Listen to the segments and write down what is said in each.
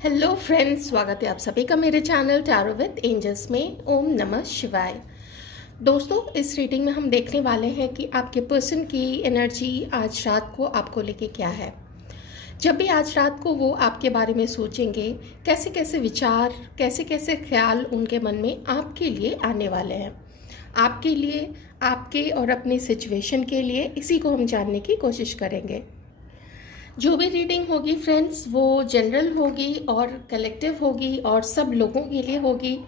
Hello friends, स्वागत है आप सभी का मेरे चैनल टैरो विद एंजल्स में। ओम नमः शिवाय। दोस्तों, इस रीडिंग में हम देखने वाले हैं कि आपके पर्सन की एनर्जी आज रात को आपको लेके क्या है। जब भी आज रात को वो आपके बारे में सोचेंगे, कैसे कैसे विचार, कैसे कैसे ख्याल उनके मन में आपके लिए आने वाले हैं, आपके लिए, आपके और अपनी सिचुएशन के लिए, इसी को हम जानने की कोशिश करेंगे। जो भी रीडिंग होगी फ्रेंड्स, वो जनरल होगी और कलेक्टिव होगी और सब लोगों के लिए होगी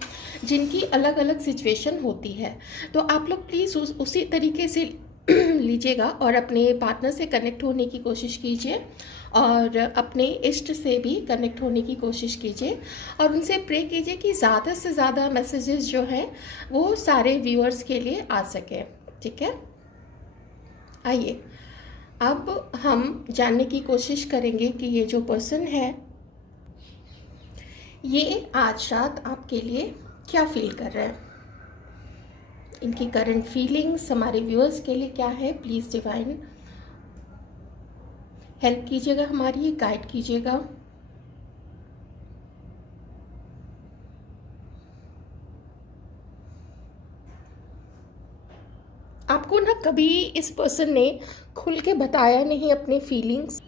जिनकी अलग अलग सिचुएशन होती है। तो आप लोग प्लीज़ उसी तरीके से लीजिएगा और अपने पार्टनर से कनेक्ट होने की कोशिश कीजिए और अपने इष्ट से भी कनेक्ट होने की कोशिश कीजिए और उनसे प्रे कीजिए कि ज़्यादा से ज़्यादा मैसेजेस जो हैं वो सारे व्यूअर्स के लिए आ सके। ठीक है, आइए अब हम जानने की कोशिश करेंगे कि ये जो पर्सन है ये आज रात आपके लिए क्या फील कर रहे हैं, इनकी करंट फीलिंग्स हमारे व्यूअर्स के लिए क्या है। प्लीज़ डिवाइन हेल्प कीजिएगा, हमारी गाइड कीजिएगा। आपको ना कभी इस पर्सन ने खुल के बताया नहीं अपने फीलिंग्स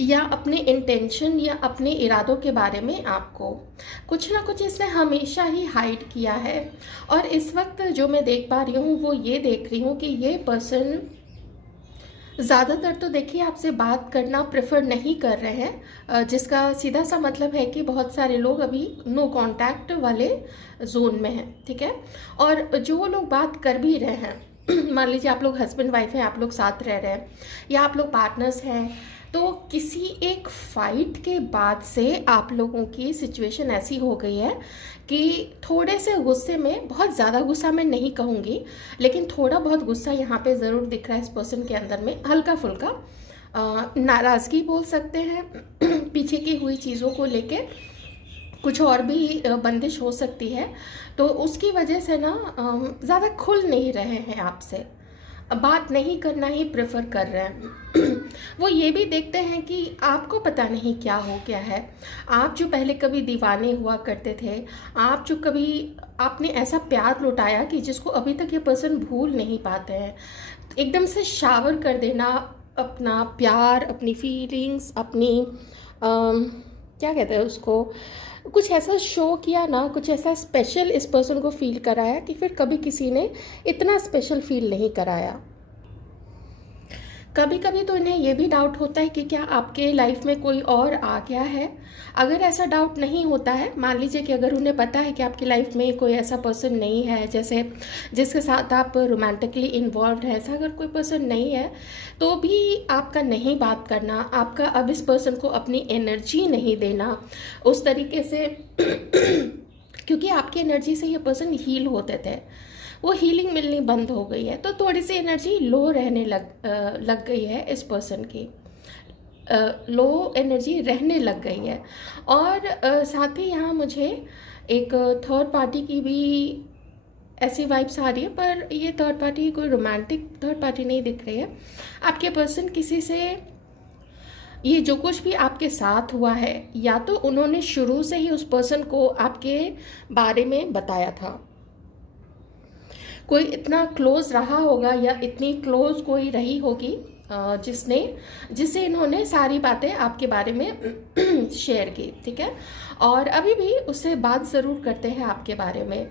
या अपने इंटेंशन या अपने इरादों के बारे में। आपको कुछ ना कुछ इसने हमेशा ही हाइड किया है और इस वक्त जो मैं देख पा रही हूँ वो ये देख रही हूँ कि ये पर्सन ज़्यादातर तो देखिए आपसे बात करना प्रेफर नहीं कर रहे हैं, जिसका सीधा सा मतलब है कि बहुत सारे लोग अभी नो कांटेक्ट वाले जोन में हैं। ठीक है, और जो लोग बात कर भी रहे हैं मान लीजिए आप लोग हस्बैंड वाइफ हैं, आप लोग साथ रह रहे हैं या आप लोग पार्टनर्स हैं, तो किसी एक फाइट के बाद से आप लोगों की सिचुएशन ऐसी हो गई है कि थोड़े से गुस्से में, बहुत ज़्यादा गुस्सा मैं नहीं कहूँगी लेकिन थोड़ा बहुत गुस्सा यहाँ पे ज़रूर दिख रहा है इस पर्सन के अंदर में, हल्का फुल्का नाराज़गी बोल सकते हैं पीछे की हुई चीज़ों को लेके कुछ और भी बंदिश हो सकती है। तो उसकी वजह से ना ज़्यादा खुल नहीं रहे हैं आपसे, बात नहीं करना ही प्रेफर कर रहे हैं वो ये भी देखते हैं कि आपको पता नहीं क्या हो गया है। आप जो पहले कभी दीवाने हुआ करते थे, आप जो कभी आपने ऐसा प्यार लुटाया कि जिसको अभी तक ये पर्सन भूल नहीं पाते हैं, एकदम से शावर कर देना अपना प्यार, अपनी फीलिंग्स, अपनी क्या कहते हैं उसको, कुछ ऐसा शो किया ना, कुछ ऐसा स्पेशल इस पर्सन को फील कराया कि फिर कभी किसी ने इतना स्पेशल फील नहीं कराया। कभी कभी तो इन्हें ये भी डाउट होता है कि क्या आपके लाइफ में कोई और आ गया है। अगर ऐसा डाउट नहीं होता है, मान लीजिए कि अगर उन्हें पता है कि आपकी लाइफ में कोई ऐसा पर्सन नहीं है जैसे जिसके साथ आप रोमांटिकली इन्वॉल्व हैं, ऐसा अगर कोई पर्सन नहीं है तो भी आपका नहीं बात करना, आपका अब इस पर्सन को अपनी एनर्जी नहीं देना उस तरीके से क्योंकि आपकी एनर्जी से ये पर्सन हील होते थे, वो हीलिंग मिलनी बंद हो गई है, तो थोड़ी सी एनर्जी लो रहने लग गई है इस पर्सन की, लो एनर्जी रहने लग गई है। और साथ ही यहाँ मुझे एक थर्ड पार्टी की भी ऐसी वाइब्स आ रही है, पर ये थर्ड पार्टी कोई रोमांटिक थर्ड पार्टी नहीं दिख रही है। आपके पर्सन किसी से, ये जो कुछ भी आपके साथ हुआ है, या तो उन्होंने शुरू से ही उस पर्सन को आपके बारे में बताया था, कोई इतना क्लोज रहा होगा या इतनी क्लोज कोई रही होगी जिससे इन्होंने सारी बातें आपके बारे में शेयर की। ठीक है, और अभी भी उससे बात ज़रूर करते हैं आपके बारे में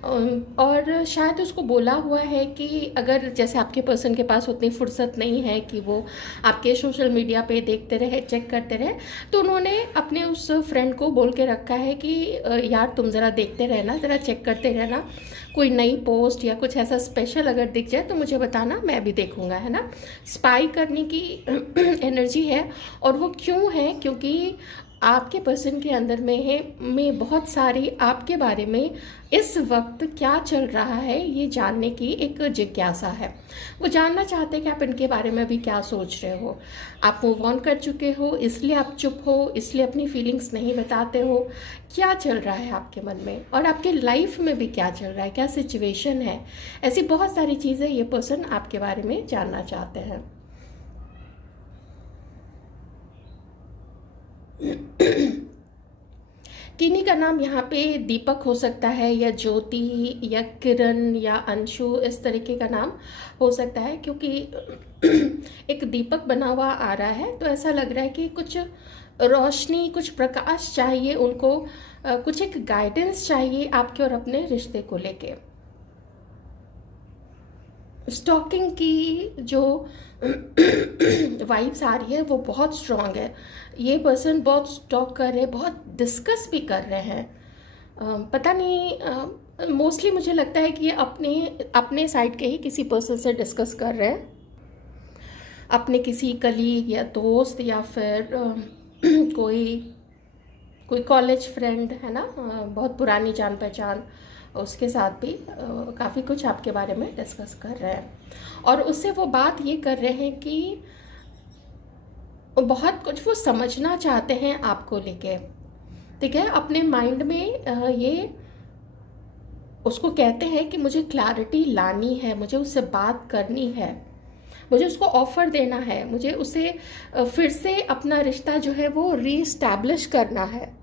और शायद उसको बोला हुआ है कि अगर जैसे आपके पर्सन के पास उतनी फुर्सत नहीं है कि वो आपके सोशल मीडिया पे देखते रहे, चेक करते रहे, तो उन्होंने अपने उस फ्रेंड को बोल के रखा है कि यार तुम ज़रा देखते रहना, ज़रा चेक करते रहना, कोई नई पोस्ट या कुछ ऐसा स्पेशल अगर दिख जाए तो मुझे बताना, मैं भी देखूंगा, है ना। स्पाई करने की एनर्जी है और वो क्यों है, क्योंकि आपके पर्सन के अंदर में बहुत सारी आपके बारे में इस वक्त क्या चल रहा है ये जानने की एक जिज्ञासा है। वो जानना चाहते हैं कि आप इनके बारे में अभी क्या सोच रहे हो, आप मूव ऑन कर चुके हो इसलिए आप चुप हो, इसलिए अपनी फीलिंग्स नहीं बताते हो, क्या चल रहा है आपके मन में और आपके लाइफ में भी क्या चल रहा है, क्या सिचुएशन है। ऐसी बहुत सारी चीज़ें ये पर्सन आपके बारे में जानना चाहते हैं। किन्हीं का नाम यहाँ पे दीपक हो सकता है, या ज्योति, या किरण, या अंशु, इस तरीके का नाम हो सकता है। क्योंकि एक दीपक बना हुआ आ रहा है, तो ऐसा लग रहा है कि कुछ रोशनी, कुछ प्रकाश चाहिए उनको, कुछ एक गाइडेंस चाहिए आपके और अपने रिश्ते को लेके। स्टॉकिंग की जो वाइब्स आ रही है वो बहुत स्ट्रांग है। ये पर्सन बहुत स्टॉक कर रहे हैं, बहुत डिस्कस भी कर रहे हैं। पता नहीं, मोस्टली मुझे लगता है कि ये अपने अपने साइड के ही किसी पर्सन से डिस्कस कर रहे हैं, अपने किसी कलीग या दोस्त, या फिर कोई कॉलेज फ्रेंड है ना, बहुत पुरानी जान पहचान, उसके साथ भी काफ़ी कुछ आपके बारे में डिस्कस कर रहे हैं। और उससे वो बात ये कर रहे हैं कि बहुत कुछ वो समझना चाहते हैं आपको लेके, ठीक है। अपने माइंड में ये उसको कहते हैं कि मुझे क्लैरिटी लानी है, मुझे उससे बात करनी है, मुझे उसको ऑफ़र देना है, मुझे उसे फिर से अपना रिश्ता जो है वो रीस्टैब्लिश करना है।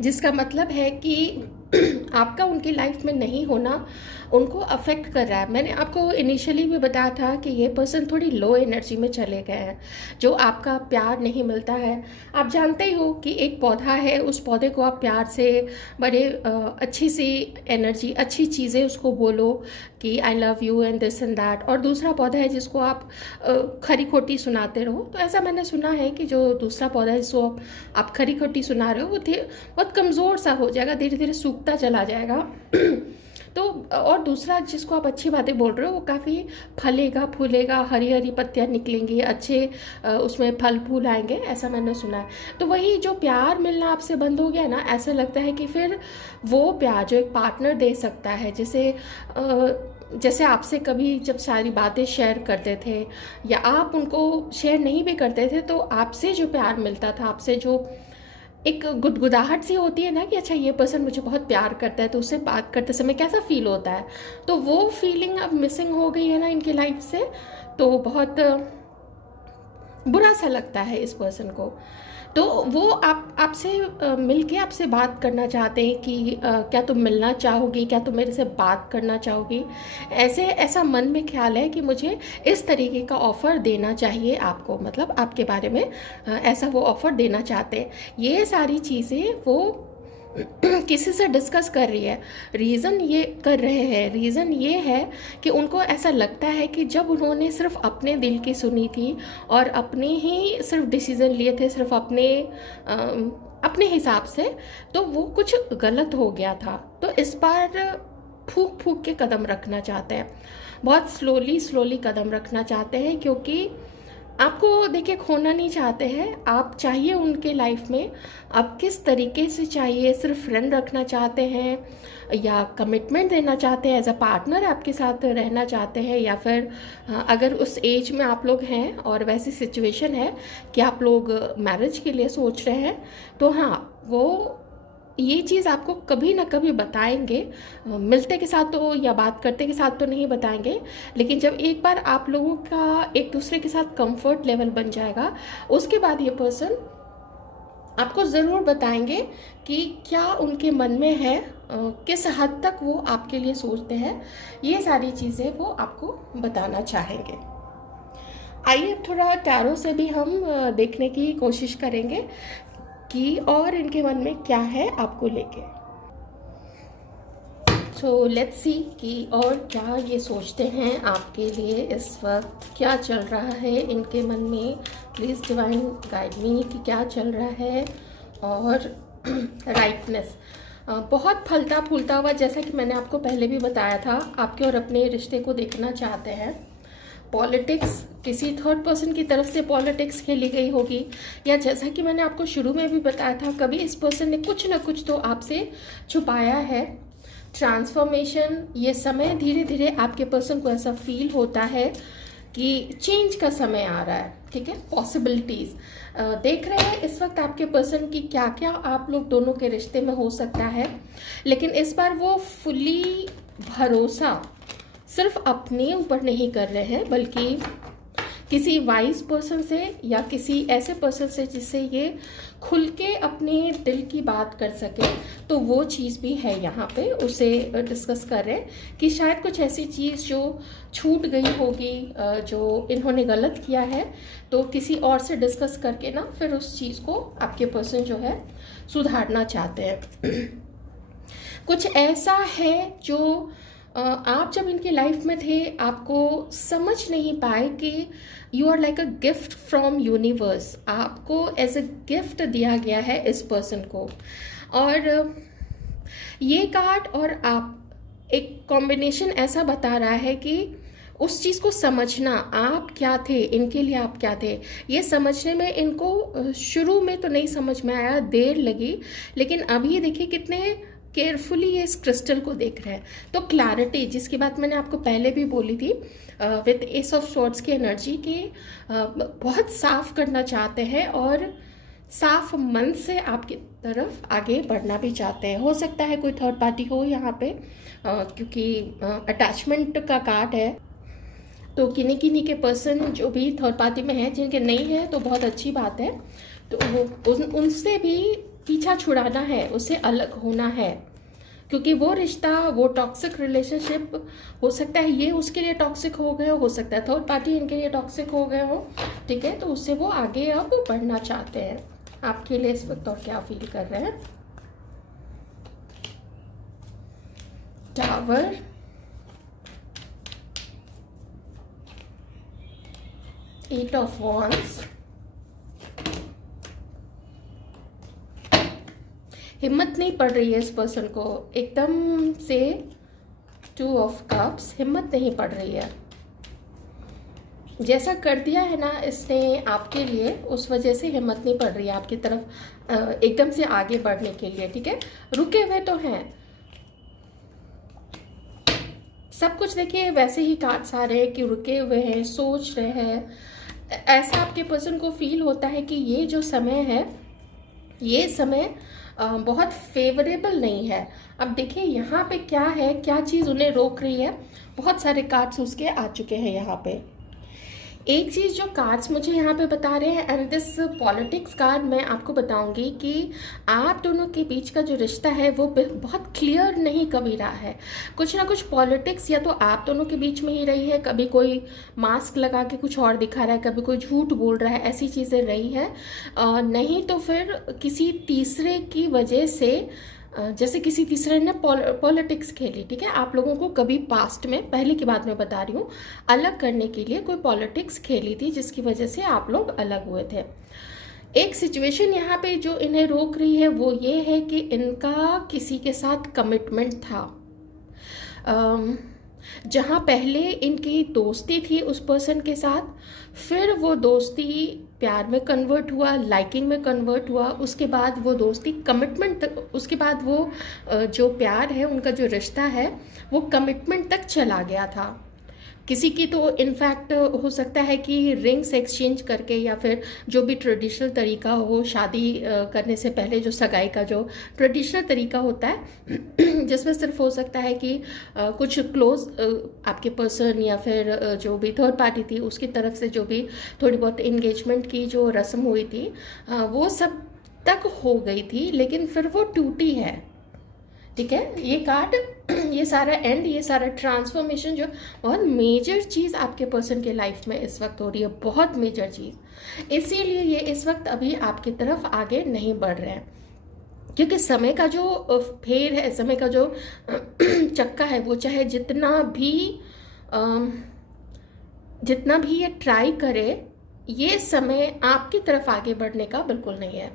जिसका मतलब है कि आपका उनकी लाइफ में नहीं होना उनको अफेक्ट कर रहा है। मैंने आपको इनिशियली भी बताया था कि ये पर्सन थोड़ी लो एनर्जी में चले गए हैं, जो आपका प्यार नहीं मिलता है। आप जानते ही हो कि एक पौधा है, उस पौधे को आप प्यार से बड़े अच्छी सी एनर्जी, अच्छी चीज़ें उसको बोलो कि I love you and this and that, और दूसरा पौधा है जिसको आप खरी खोटी सुनाते रहो। तो ऐसा मैंने सुना है कि जो दूसरा पौधा है जिसको आप खरी खोटी सुना रहे हो वो बहुत कमज़ोर सा हो जाएगा, धीरे धीरे सूखता चला जाएगा। तो और दूसरा जिसको आप अच्छी बातें बोल रहे हो वो काफ़ी फलेगा, फूलेगा, हरी हरी पत्तियाँ निकलेंगी, अच्छे उसमें फल फूल आएंगे, ऐसा मैंने सुना है। तो वही जो प्यार मिलना आपसे बंद हो गया ना, ऐसा लगता है कि फिर वो प्यार जो एक पार्टनर दे सकता है, जैसे आपसे कभी जब सारी बातें शेयर करते थे या आप उनको शेयर नहीं भी करते थे, तो आपसे जो प्यार मिलता था, आपसे जो एक गुदगुदाहट सी होती है ना कि अच्छा ये पर्सन मुझे बहुत प्यार करता है, तो उससे बात करते समय कैसा फील होता है, तो वो फीलिंग अब मिसिंग हो गई है ना इनकी लाइफ से। तो बहुत बुरा सा लगता है इस पर्सन को। तो वो आपसे मिलके आपसे बात करना चाहते हैं कि क्या तुम मिलना चाहोगी, क्या तुम मेरे से बात करना चाहोगी। ऐसा मन में ख्याल है कि मुझे इस तरीके का ऑफ़र देना चाहिए आपको, मतलब आपके बारे में ऐसा वो ऑफ़र देना चाहते हैं। ये सारी चीज़ें वो किसी से डिस्कस कर रही है। रीज़न ये है कि उनको ऐसा लगता है कि जब उन्होंने सिर्फ अपने दिल की सुनी थी और अपने ही सिर्फ डिसीज़न लिए थे, सिर्फ अपने हिसाब से, तो वो कुछ गलत हो गया था। तो इस बार फूक फूक के कदम रखना चाहते हैं, बहुत स्लोली कदम रखना चाहते हैं, क्योंकि आपको देखिए खोना नहीं चाहते हैं। आप चाहिए उनके लाइफ में, आप किस तरीके से चाहिए, सिर्फ फ्रेंड रखना चाहते हैं या कमिटमेंट देना चाहते हैं, एज अ पार्टनर आपके साथ रहना चाहते हैं, या फिर अगर उस एज में आप लोग हैं और वैसी सिचुएशन है कि आप लोग मैरिज के लिए सोच रहे हैं, तो हाँ वो ये चीज़ आपको कभी ना कभी बताएंगे। मिलते के साथ तो या बात करते के साथ तो नहीं बताएंगे, लेकिन जब एक बार आप लोगों का एक दूसरे के साथ कंफर्ट लेवल बन जाएगा, उसके बाद ये पर्सन आपको ज़रूर बताएंगे कि क्या उनके मन में है, किस हद तक वो आपके लिए सोचते हैं। ये सारी चीज़ें वो आपको बताना चाहेंगे। आइए अब थोड़ा टैरो से भी हम देखने की कोशिश करेंगे कि और इनके मन में क्या है आपको लेके। सो लेट्स सी कि और क्या ये सोचते हैं आपके लिए इस वक्त, क्या चल रहा है इनके मन में। प्लीज़ डिवाइन गाइड मी कि क्या चल रहा है। और राइटनेस बहुत फलता फूलता हुआ, जैसा कि मैंने आपको पहले भी बताया था, आपके और अपने रिश्ते को देखना चाहते हैं। पॉलिटिक्स, किसी थर्ड पर्सन की तरफ से पॉलिटिक्स खेली गई होगी, या जैसा कि मैंने आपको शुरू में भी बताया था, कभी इस पर्सन ने कुछ ना कुछ तो आपसे छुपाया है। ट्रांसफॉर्मेशन, ये समय धीरे धीरे आपके पर्सन को ऐसा फील होता है कि चेंज का समय आ रहा है, ठीक है। पॉसिबिलिटीज़ देख रहे हैं इस वक्त आपके पर्सन की क्या क्या आप लोग दोनों के रिश्ते में हो सकता है, लेकिन इस बार वो फुली भरोसा सिर्फ अपने ऊपर नहीं कर रहे हैं, बल्कि किसी वाइज पर्सन से या किसी ऐसे पर्सन से जिससे ये खुल के अपने दिल की बात कर सके, तो वो चीज़ भी है यहाँ पे, उसे डिस्कस कर रहे हैं कि शायद कुछ ऐसी चीज़ जो छूट गई होगी, जो इन्होंने गलत किया है, तो किसी और से डिस्कस करके ना फिर उस चीज़ को आपके पर्सन जो है सुधारना चाहते हैं। कुछ ऐसा है जो आप जब इनकी लाइफ में थे आपको समझ नहीं पाए कि you are like a gift from universe, आपको एज अ गिफ्ट दिया गया है इस पर्सन को। और ये कार्ड और आप एक कॉम्बिनेशन ऐसा बता रहा है कि उस चीज़ को समझना, आप क्या थे, इनके लिए आप क्या थे, ये समझने में इनको शुरू में तो नहीं समझ में आया, देर लगी, लेकिन अभी देखिए कितने केयरफुली ये इस क्रिस्टल को देख रहे हैं। तो क्लैरिटी, जिसकी बात मैंने आपको पहले भी बोली थी विथ एस ऑफ स्वॉर्ड्स की एनर्जी की, बहुत साफ करना चाहते हैं और साफ मन से आपकी तरफ आगे बढ़ना भी चाहते हैं। हो सकता है कोई थर्ड पार्टी हो यहाँ पे, क्योंकि अटैचमेंट का कार्ड है, तो किन्हीं किन्हीं के पर्सन जो भी थर्ड पार्टी में है, जिनके नहीं है तो बहुत अच्छी बात है, तो वो उनसे भी पीछा छुड़ाना है, उससे अलग होना है, क्योंकि वो रिश्ता, वो टॉक्सिक रिलेशनशिप, हो सकता है ये उसके लिए टॉक्सिक हो गए हो सकता है थर्ड पार्टी इनके लिए टॉक्सिक हो गए हो, ठीक है, तो उससे वो आगे अब बढ़ना चाहते हैं। आपके लिए इस वक्त और क्या फील कर रहे हैं? टावर, एट ऑफ वॉन्ड्स, हिम्मत नहीं पड़ रही है इस पर्सन को एकदम से, टू ऑफ कप्स, हिम्मत नहीं पड़ रही है। जैसा कर दिया है ना इसने आपके लिए, उस वजह से हिम्मत नहीं पड़ रही है आपकी तरफ एकदम से आगे बढ़ने के लिए, ठीक है, रुके हुए तो हैं सब कुछ। देखिए वैसे ही कार्ड्स आ रहे हैं कि रुके हुए हैं, सोच रहे हैं, ऐसा आपके पर्सन को फील होता है कि ये जो समय है, ये समय बहुत फेवरेबल नहीं है। अब देखिए यहाँ पे क्या है, क्या चीज़ उन्हें रोक रही है, बहुत सारे कार्ड्स उसके आ चुके हैं यहाँ पे। एक चीज़ जो कार्ड्स मुझे यहाँ पे बता रहे हैं, एंड दिस पॉलिटिक्स कार्ड, मैं आपको बताऊंगी कि आप दोनों के बीच का जो रिश्ता है वो बहुत क्लियर नहीं कभी रहा है। कुछ ना कुछ पॉलिटिक्स या तो आप दोनों के बीच में ही रही है, कभी कोई मास्क लगा के कुछ और दिखा रहा है, कभी कोई झूठ बोल रहा है, ऐसी चीज़ें रही है, नहीं तो फिर किसी तीसरे की वजह से, जैसे किसी तीसरे ने पॉलिटिक्स खेली, ठीक है, आप लोगों को कभी पास्ट में, पहले की बात मैं बता रही हूँ, अलग करने के लिए कोई पॉलिटिक्स खेली थी जिसकी वजह से आप लोग अलग हुए थे। एक सिचुएशन यहाँ पे जो इन्हें रोक रही है वो ये है कि इनका किसी के साथ कमिटमेंट था, जहाँ पहले इनकी दोस्ती थी उस पर्सन के साथ, फिर वो दोस्ती प्यार में कन्वर्ट हुआ, लाइकिंग में कन्वर्ट हुआ, उसके बाद वो दोस्ती कमिटमेंट तक, उसके बाद वो जो प्यार है, उनका जो रिश्ता है वो कमिटमेंट तक चला गया था। किसी की तो इनफैक्ट हो सकता है कि रिंग्स एक्सचेंज करके, या फिर जो भी ट्रेडिशनल तरीका हो, शादी करने से पहले जो सगाई का जो ट्रेडिशनल तरीका होता है जिसमें सिर्फ हो सकता है कि कुछ क्लोज आपके पर्सन या फिर जो भी थर्ड पार्टी थी उसकी तरफ से जो भी थोड़ी बहुत इंगेजमेंट की जो रस्म हुई थी वो सब तक हो गई थी, लेकिन फिर वो टूटी है, ठीक है। ये कार्ड, ये सारा एंड, ये सारा ट्रांसफॉर्मेशन जो बहुत मेजर चीज़ आपके पर्सन के लाइफ में इस वक्त हो रही है, बहुत मेजर चीज़, इसीलिए ये इस वक्त अभी आपकी तरफ आगे नहीं बढ़ रहे हैं, क्योंकि समय का जो फेर है, समय का जो चक्का है, वो चाहे जितना भी ये ट्राई करे, ये समय आपकी तरफ आगे बढ़ने का बिल्कुल नहीं है।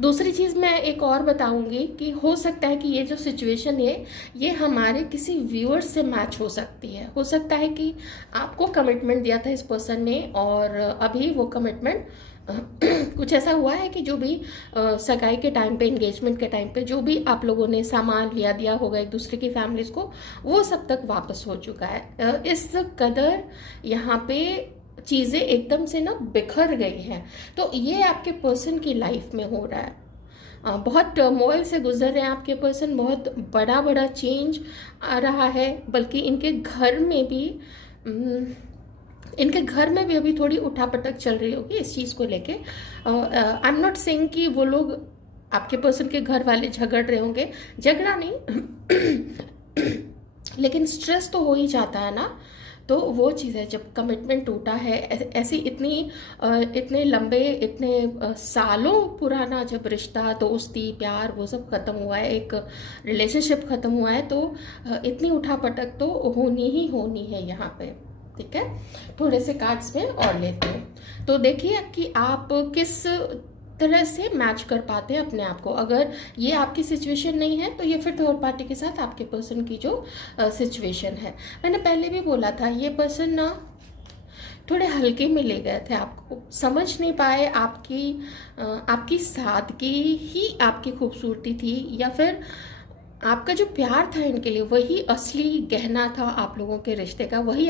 दूसरी चीज़ मैं एक और बताऊंगी कि हो सकता है कि ये जो सिचुएशन है ये हमारे किसी व्यूअर से मैच हो सकती है। हो सकता है कि आपको कमिटमेंट दिया था इस पर्सन ने और अभी वो कमिटमेंट कुछ ऐसा हुआ है कि जो भी सगाई के टाइम पे, एंगेजमेंट के टाइम पे जो भी आप लोगों ने सामान दिया होगा एक दूसरे की फैमिलीज को, वो सब तक वापस हो चुका है। इस कदर यहाँ पे चीज़ें एकदम से ना बिखर गई हैं, तो ये आपके पर्सन की लाइफ में हो रहा है। बहुत टर्मोइल से गुजर रहे हैं आपके पर्सन, बहुत बड़ा बड़ा चेंज आ रहा है, बल्कि इनके घर में भी इनके घर में भी अभी थोड़ी उठापटक चल रही होगी इस चीज़ को लेके। आई एम नॉट सेइंग कि वो लोग आपके पर्सन के घर वाले झगड़ रहे होंगे, झगड़ा नहीं लेकिन स्ट्रेस तो हो ही जाता है ना। तो वो चीज़ है, जब कमिटमेंट टूटा है, ऐसी इतने लंबे, इतने सालों पुराना जब रिश्ता, दोस्ती, प्यार वो सब ख़त्म हुआ है, एक रिलेशनशिप ख़त्म हुआ है, तो इतनी उठापटक तो होनी ही होनी है यहाँ पे। ठीक है, थोड़े से कार्ड्स में और लेते हैं तो देखिए कि आप किस तरह से मैच कर पाते हैं अपने आप को। अगर ये आपकी सिचुएशन नहीं है तो ये फिर थर्ड पार्टी के साथ आपके पर्सन की जो सिचुएशन है। मैंने पहले भी बोला था ये पर्सन ना थोड़े हल्के में ले गए थे, आपको समझ नहीं पाए, आपकी सादगी ही आपकी खूबसूरती थी, या फिर आपका जो प्यार था इनके लिए वही असली गहना था आप लोगों के रिश्ते का, वही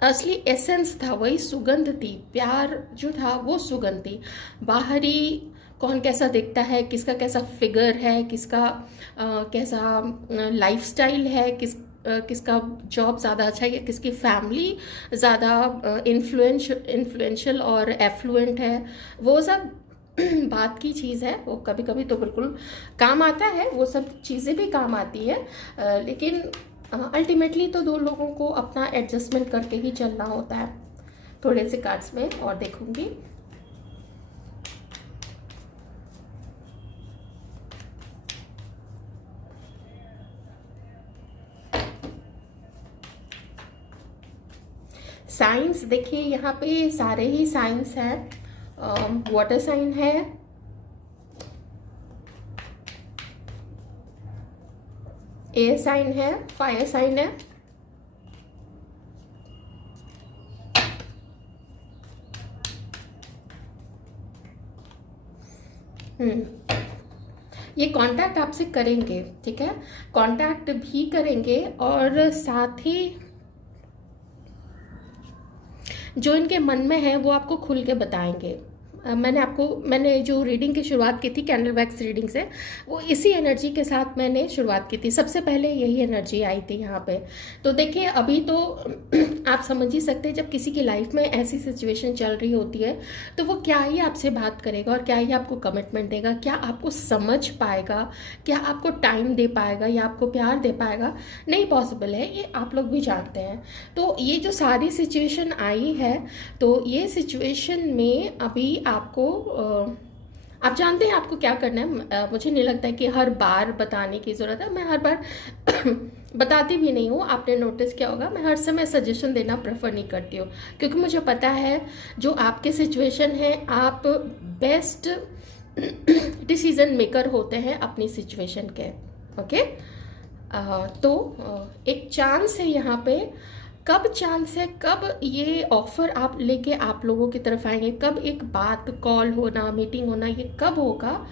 असली एसेंस था, वही सुगंध थी। प्यार जो था वो सुगंध थी। बाहरी कौन कैसा दिखता है, किसका कैसा फिगर है, किसका कैसा लाइफस्टाइल है, किसका जॉब ज़्यादा अच्छा है, किसकी फैमिली ज़्यादा इन्फ्लुएंशियल और एफ्लुएंट है, वो सब बात की चीज़ है। वो कभी कभी तो बिल्कुल काम आता है, वो सब चीज़ें भी काम आती है, लेकिन अल्टीमेटली तो दो लोगों को अपना एडजस्टमेंट करके ही चलना होता है। थोड़े से कार्ड्स में और देखूंगी। साइंस देखिए, यहाँ पे सारे ही साइंस हैं। वाटर साइन है, एयर साइन है, फायर साइन है, ये कांटेक्ट आपसे करेंगे। ठीक है, कांटेक्ट भी करेंगे और साथ ही जो इनके मन में है वो आपको खुल के बताएंगे। मैंने जो रीडिंग की शुरुआत की थी कैंडल वैक्स रीडिंग से, वो इसी एनर्जी के साथ मैंने शुरुआत की थी। सबसे पहले यही एनर्जी आई थी यहाँ पे। तो देखिए अभी तो आप समझ ही सकते हैं, जब किसी की लाइफ में ऐसी सिचुएशन चल रही होती है तो वो क्या ही आपसे बात करेगा और क्या ही आपको कमिटमेंट देगा, क्या आपको समझ पाएगा, क्या आपको टाइम दे पाएगा या आपको प्यार दे पाएगा, नहीं पॉसिबल है, ये आप लोग भी जानते हैं। तो ये जो सारी सिचुएशन आई है, तो ये सिचुएशन में अभी आपको आप जानते हैं आपको क्या करना है। मुझे नहीं लगता है कि हर बार बताने की ज़रूरत है, मैं हर बार बताती भी नहीं हूँ। आपने नोटिस किया होगा मैं हर समय सजेशन देना प्रेफर नहीं करती हूँ, क्योंकि मुझे पता है जो आपके सिचुएशन है, आप बेस्ट डिसीजन मेकर होते हैं अपनी सिचुएशन के। ओके, तो एक चांस है यहाँ पे। कब चांस है, कब ये ऑफर आप लेके आप लोगों की तरफ आएंगे, कब एक बात, कॉल होना, मीटिंग होना, ये कब होगा,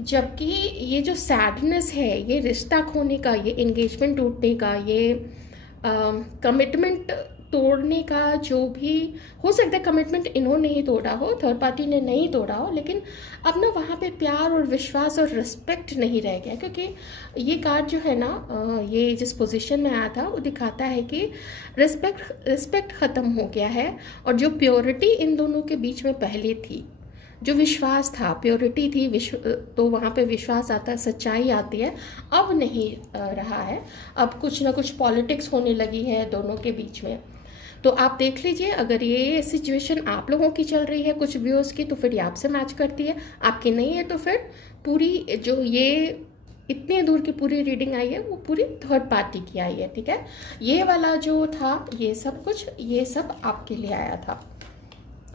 जबकि ये जो सैडनेस है, ये रिश्ता खोने का, ये एंगेजमेंट टूटने का, ये कमिटमेंट तोड़ने का, जो भी हो सकता है, कमिटमेंट इन्होंने ही तोड़ा हो, थर्ड पार्टी ने नहीं तोड़ा हो, लेकिन अब ना वहाँ पे प्यार और विश्वास और रिस्पेक्ट नहीं रह गया। क्योंकि ये कार्ड जो है ना, ये जिस पोजीशन में आया था वो दिखाता है कि रिस्पेक्ट ख़त्म हो गया है, और जो प्योरिटी इन दोनों के बीच में पहले थी, जो विश्वास था, प्योरिटी थी, तो वहाँ पे विश्वास आता है, सच्चाई आती है, अब नहीं रहा है। अब कुछ ना कुछ पॉलिटिक्स होने लगी है दोनों के बीच में। तो आप देख लीजिए, अगर ये सिचुएशन आप लोगों की चल रही है कुछ व्यूअर्स की, तो फिर ये आपसे मैच करती है, आपकी नहीं है तो फिर पूरी जो ये इतने दूर की पूरी रीडिंग आई है वो पूरी थर्ड पार्टी की आई है। ठीक है, ये वाला जो था, ये सब कुछ, ये सब आपके लिए आया था।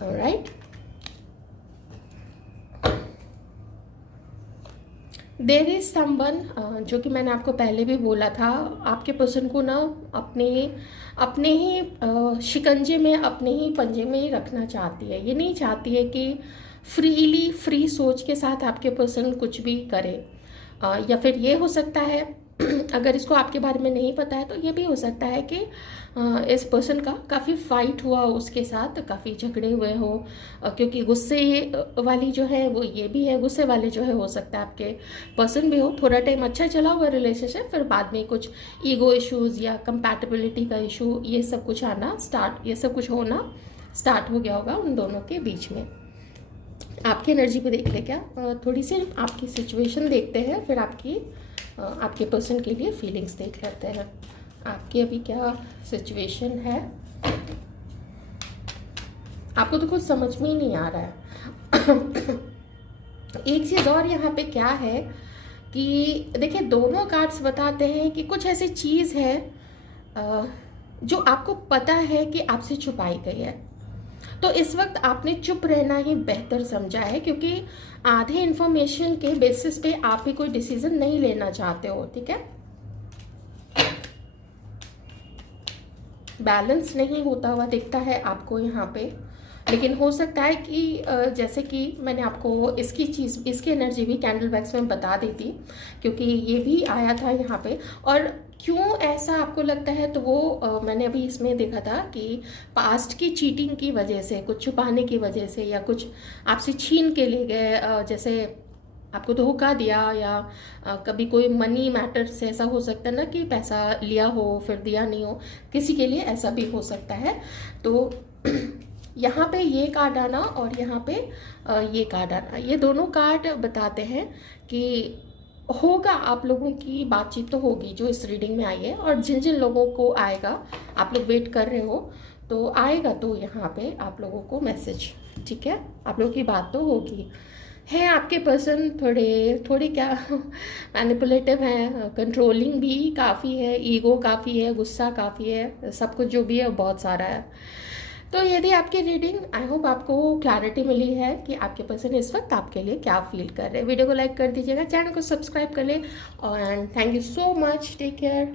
ऑलराइट, देयर इज समवन, जो कि मैंने आपको पहले भी बोला था, आपके पर्सन को ना अपने ही शिकंजे में, अपने ही पंजे में ही रखना चाहती है। ये नहीं चाहती है कि फ्री सोच के साथ आपके पर्सन कुछ भी करे, या फिर ये हो सकता है अगर इसको आपके बारे में नहीं पता है तो ये भी हो सकता है कि इस पर्सन का काफ़ी फाइट हुआ उसके साथ, काफ़ी झगड़े हुए हो, क्योंकि गुस्से वाली जो है वो ये भी है, गुस्से वाले जो है हो सकता है आपके पर्सन भी हो। थोड़ा टाइम अच्छा चला हुआ रिलेशनशिप, फिर बाद में कुछ ईगो इश्यूज़ या कंपैटिबिलिटी का इशू, ये सब कुछ ये सब कुछ होना स्टार्ट हो गया होगा उन दोनों के बीच में। आपकी एनर्जी पे देख ले क्या, थोड़ी सी आपकी सिचुएशन देखते हैं, फिर आपके पर्सन के लिए फीलिंग्स देख लेते हैं। आपकी अभी क्या सिचुएशन है, आपको तो कुछ समझ में ही नहीं आ रहा है। एक चीज़ और यहाँ पे क्या है कि देखिए, दोनों कार्ड्स बताते हैं कि कुछ ऐसी चीज़ है जो आपको पता है कि आपसे छुपाई गई है, तो इस वक्त आपने चुप रहना ही बेहतर समझा है, क्योंकि आधे इन्फॉर्मेशन के बेसिस पे आप भी कोई डिसीजन नहीं लेना चाहते हो। ठीक है, बैलेंस नहीं होता हुआ दिखता है आपको यहाँ पे, लेकिन हो सकता है कि जैसे कि मैंने आपको इसकी एनर्जी भी कैंडल वैक्स में बता दी थी, क्योंकि ये भी आया था यहाँ पे। और क्यों ऐसा आपको लगता है, तो वो मैंने अभी इसमें देखा था कि पास्ट की चीटिंग की वजह से, कुछ छुपाने की वजह से, या कुछ आपसे छीन के ले गए, जैसे आपको धोखा दिया, या कभी कोई मनी मैटर से ऐसा हो सकता है ना कि पैसा लिया हो फिर दिया नहीं हो, किसी के लिए ऐसा भी हो सकता है। तो यहाँ पे ये कार्ड आना और यहाँ पे ये कार्ड आना, ये दोनों कार्ड बताते हैं कि होगा, आप लोगों की बातचीत तो होगी जो इस रीडिंग में आई है, और जिन जिन लोगों को आएगा, आप लोग वेट कर रहे हो तो आएगा, तो यहाँ पे आप लोगों को मैसेज, ठीक है, आप लोगों की बात तो होगी। है आपके पर्सन थोड़े क्या मैनिपुलेटिव हैं, कंट्रोलिंग भी काफ़ी है, ईगो काफ़ी है, गुस्सा काफ़ी है, सब कुछ जो भी है बहुत सारा है। तो यदि आपकी रीडिंग, आई होप आपको क्लैरिटी मिली है कि आपके पर्सन इस वक्त आपके लिए क्या फील कर रहे हैं। वीडियो को लाइक कर दीजिएगा, चैनल को सब्सक्राइब कर ले, और thank you so much, take care.